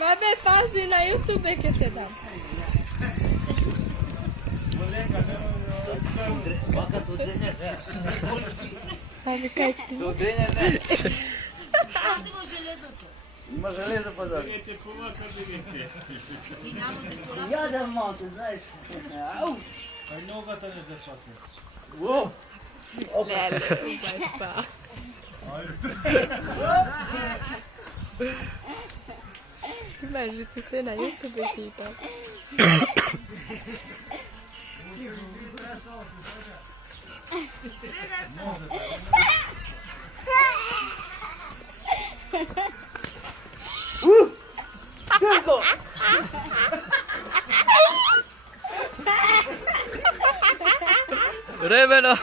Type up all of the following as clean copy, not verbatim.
Babe, pazi na YouTube che te dam. Ами кај си? Има железо позади. Ја да малку, знаеш. Ау! Ај ногата не се спаси. Во! Леле, бајпа. Imagina você na YouTube aqui, tá? Certo! Reveno!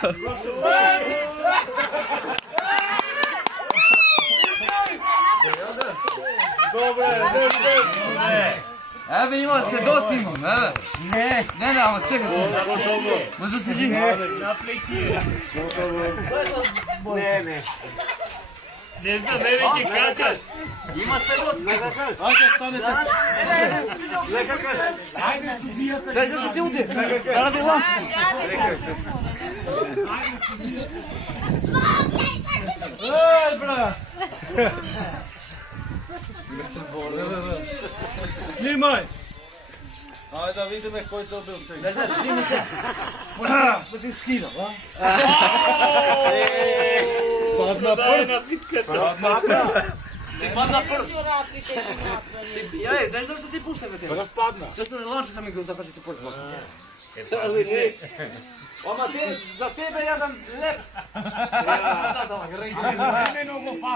Evo ima se dosimo, evo. Ne, ама чекай. Може седи. Не. Не знам, не ќе кажеш. Има се досимо. Ајде станете. Лека кажи. Ајде судијата. Дай за судијата. Заради лампи. Еј, брат. Снимај. Ајде да видиме кој добил сега. Не знаеш, снимај се. Па ти скидам, а? Падна прв. Ти падна прв. Ја, знаеш зашто ти пуштам бе те? Прв падна. Зашто ланчето ми го закачи се појде злако. Ама те, за тебе јадам леп. Ја, да,